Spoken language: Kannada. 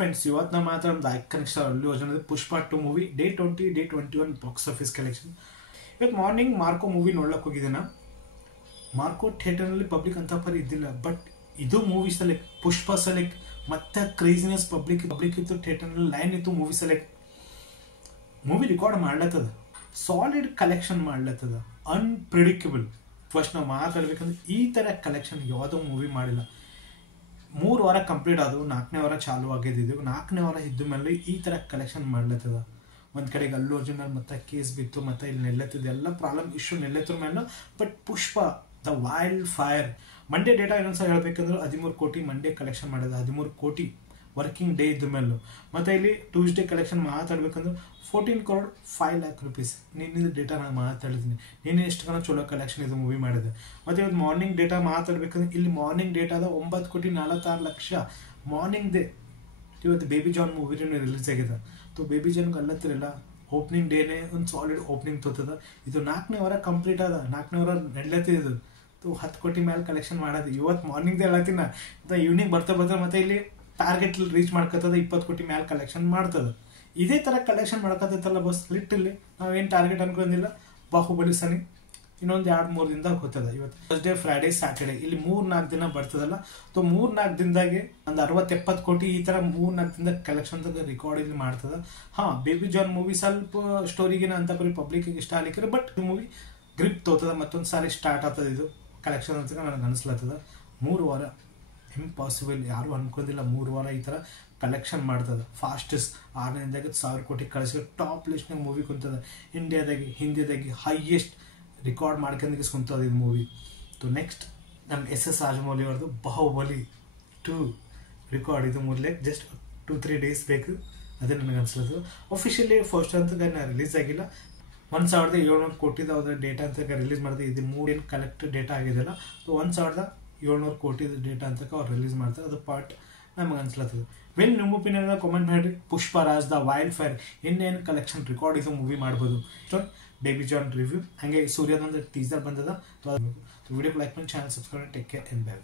ಫ್ರೆಂಡ್ಸ್, ಇವತ್ತು ನಾವು ಮಾತಾಡೋದು iconic star Allu Arjun Pushpa 2 movie day 20 day 21 box office collection. ಇವತ್ತು ಮಾರ್ನಿಂಗ್ ಮಾರ್ಕೋ ಮೂವಿ ನೋಡ್ಲಕ್ಕೆ ಹೋಗಿದ್ದೇನೆ. ಮಾರ್ಕೋ ಥಿಯೇಟರ್ನಲ್ಲಿ ಪಬ್ಲಿಕ್ ಅಂತ ಪರಿ ಇದ್ದಿಲ್ಲ, ಬಟ್ ಇದು ಮೂವಿ ಸೆಲೆಕ್ಟ್ ಪುಷ್ಪ ಸೆಲೆಕ್ಟ್ ಮತ್ತೆ ಕ್ರೇಜಿನೆಸ್ ಪಬ್ಲಿಕ್ ಇತ್ತು. ಥಿಯೇಟರ್ನಲ್ಲಿ ಲೈನ್ ಇತ್ತು. ಮೂವಿ ಸೆಲೆಕ್ಟ್ ಮೂವಿ ರೆಕಾರ್ಡ್ ಮಾಡ್ಲತ್ತದ, ಸಾಲಿಡ್ ಕಲೆಕ್ಷನ್ ಮಾಡ್ಲತ್ತದ, ಅನ್ಪ್ರಿಡಿಕ್ಟಬಲ್. ಫಸ್ಟ್ ನಾವು ಮಾತಾಡ್ಬೇಕಂದ್ರೆ ಈ ತರ ಕಲೆಕ್ಷನ್ ಯಾವುದೋ ಮೂವಿ ಮಾಡಿಲ್ಲ. 3 ವಾರ ಕಂಪ್ಲೀಟ್ ಆದವು, 4ನೇ ವಾರ ಚಾಲು ಆಗಿದ್ದು. 4ನೇ ವಾರ ಇದ್ದ ಮೇಲೆ ಈ ತರ ಕಲೆಕ್ಷನ್ ಮಾಡ್ಲತ್ತದ. ಒಂದ್ ಕಡೆಗೆ ಅಲ್ಲು ಅರ್ಜುನ್ ಮತ್ತೆ ಕೇಸ್ ಬಿತ್ತು, ಮತ್ತೆ ಇಲ್ಲಿ ನೆಲ್ಲತ್ತಿದ್ದು ಎಲ್ಲ ಪ್ರಾಬ್ಲಮ್ ಇಶ್ಯೂ ನೆಲ್ಲತ್ರ ಮೇಲೆ. But Pushpa the wildfire Monday data ಏನೊಂದ್ಸಲ ಹೇಳ್ಬೇಕಂದ್ರೆ 13 ಕೋಟಿ ಮಂಡೇ ಕಲೆಕ್ಷನ್ ಮಾಡಿದ. 13 ಕೋಟಿ ವರ್ಕಿಂಗ್ ಡೇ ಇದ್ದ ಮೇಲೂ. ಮತ್ತೆ ಇಲ್ಲಿ ಟ್ಯೂಸ್ಡೇ ಕಲೆಕ್ಷನ್ ಮಾತಾಡ್ಬೇಕಂದ್ರೆ 14 crore 5 lakh rupees. ನಿನ್ನಿಂದ ಡೇಟಾ ನಾನು ಮಾತಾಡಿದ್ದೀನಿ. ನಿನ್ನೆ ಎಷ್ಟು ಕಣ ಚಲೋ ಕಲೆಕ್ಷನ್ ಇದು ಮೂವಿ ಮಾಡಿದೆ. ಮತ್ತೆ ಇವತ್ತು ಮಾರ್ನಿಂಗ್ ಡೇಟಾ ಮಾತಾಡ್ಬೇಕಂದ್ರೆ ಇಲ್ಲಿ ಮಾರ್ನಿಂಗ್ ಡೇಟಾದ 9 ಕೋಟಿ 46 ಲಕ್ಷ ಮಾರ್ನಿಂಗ್ ಡೇ. ಇವತ್ತು ಬೇಬಿ ಜಾನ್ ಮೂವಿ ರಿಲೀಸ್ ಆಗಿದೆ. ಬೇಬಿ ಜಾನ್ಗೆ ಅಲ್ಲತ್ತಿರಲ್ಲ, ಓಪನಿಂಗ್ ಡೇನೆ ಒಂದು ಸಾಲಿಡ್ ಓಪನಿಂಗ್ ತೋತದ. ಇದು 4ನೇ ವಾರ ಕಂಪ್ಲೀಟ್ ಆದ, 4ನೇ ವಾರ ನೆಡ್ಲತ್ತಿದ್ದು. 10 ಕೋಟಿ ಮೇಲೆ ಕಲೆಕ್ಷನ್ ಮಾಡೋದು ಇವತ್ತು ಮಾರ್ನಿಂಗ್ ಹೇಳತ್ತೀನ. ಈವ್ನಿಂಗ್ ಬರ್ತಾ ಮತ್ತೆ ಇಲ್ಲಿ ಟಾರ್ಗೆಟ್ ರೀಚ್ ಮಾಡ್ಕೊತದ, 20 ಕೋಟಿ ಮೇಲೆ ಕಲೆಕ್ಷನ್ ಮಾಡ್ತದ. ಇದೇ ತರ ಕಲೆಕ್ಷನ್ ಮಾಡ್ಕೊತೈತಲ್ಲ ಬಸ್. ಲಿಟ್ಟಲ್ಲಿ ನಾವೇನು ಟಾರ್ಗೆಟ್ ಅನ್ಕೊಂಡಿಲ್ಲ. ಬಾಹುಬಲಿ ಸನಿ ಇನ್ನೊಂದು 2-3 ದಿನದಾಗ ಹೋಗ್ತದ. ಇವತ್ತು ಥರ್ಸ್ಡೇ ಫ್ರೈಡೇ ಸ್ಯಾಟರ್ಡೇ ಇಲ್ಲಿ 3-4 ದಿನ ಬರ್ತದಲ್ಲ. 3-4 ದಿನದಾಗೆ ಒಂದು 60-70 ಕೋಟಿ ಈ ತರ 3-4 ದಿನದ ಕಲೆಕ್ಷನ್ ರೆಕಾರ್ಡ್ ಇಲ್ಲಿ ಮಾಡ್ತದ. ಬೇಬಿ ಜಾನ್ ಮೂವಿ ಸ್ವಲ್ಪ ಸ್ಟೋರಿಗಿನ ಅಂತ ಬರೀ ಪಬ್ಲಿಕ್ ಇಷ್ಟ ಆಗ್ಲಿಕ್ಕೆ, ಬಟ್ ಮೂವಿ ಗ್ರಿಪ್ ತೋತದ. ಮತ್ತೊಂದು ಸಾರಿ ಸ್ಟಾರ್ಟ್ ಆಗ್ತದ ಇದು ಕಲೆಕ್ಷನ್ ಅಂತ ನನಗೆ ಅನಿಸ್ಲತ್ತದ. 3 ವಾರ ಇಂಪಾಸಿಬಲ್, ಯಾರು ಅನ್ಕೋದಿಲ್ಲ 3 ವಾರ ಈ ತರ ಕಲೆಕ್ಷನ್ ಮಾಡ್ತದ. ಫಾಸ್ಟೆಸ್ಟ್ 6ನೇ ದಿನದಾಗ 1000 ಕೋಟಿ ಕಳಿಸಿದ್ರೆ ಟಾಪ್ ಲಿಸ್ಟ್ನಾಗ ಮೂವಿ ಕುಂತದ. ಇಂಡಿಯಾದಾಗೆ ಹಿಂದಿದಾಗೆ ಹೈಯೆಸ್ಟ್ ರೆಕಾರ್ಡ್ ಮಾಡ್ಕೊಂಡ್ ಕುಂತದ ಇದು ಮೂವಿ. ನೆಕ್ಸ್ಟ್ ನಮ್ಮ SS ರಾಜಮೌಳಿ ಅವ್ರದ್ದು ಬಾಹುಬಲಿ 2 ರೆಕಾರ್ಡ್ ಇದು ಮೂರ್ಲೆಕ್ ಜಸ್ಟ್ 2-3 ಡೇಸ್ ಬೇಕು. ಅದೇ ನನಗೆ ಅನ್ಸ್ಲತ್ತದ. ಅಫಿಷಿಯಲಿ ಫಸ್ಟ್ ಅಂತ ರಿಲೀಸ್ ಆಗಿಲ್ಲ. 1700 ಕೋಟಿದ ಅವ್ರ ಡೇಟಾ ಅಂತ ರಿಲೀಸ್ ಮಾಡಿದೆ. ಇದು 3 ಏನು ಕಲೆಕ್ಟ್ ಡೇಟಾ ಆಗಿದೆಲ್ಲ. 1700 ಕೋಟಿ ಡೇಟಾ ಅಂತ ಅವ್ರು ರಿಲೀಸ್ ಮಾಡ್ತಾರೆ. ಅದು ಪಾರ್ಟ್ ನಮಗೆ ಅನ್ಸ್ಲತ್ತದ. ವೆಲ್, ನಿಮ್ಮ ಒಪಿನಿಯನ್ ಕಾಮೆಂಟ್ ಮಾಡಿ. ಪುಷ್ಪ ರಾಜ್ ದ ವೈಲ್ಡ್ ಫೈರ್ ಇನ್ನೇನು ಕಲೆಕ್ಷನ್ ರೆಕಾರ್ಡ್ ಇದು ಮೂವಿ ಮಾಡ್ಬೋದು. ಬೇಬಿ ಜಾನ್ ರಿವ್ಯೂ, ಹಾಗೆ ಸೂರ್ಯದೊಂದು ಟೀಸರ್ ಬಂದದ. ವಿಡಿಯೋಗೆ ಲೈಕ್ ಮಾಡಿ, channel subscribe, take care and by.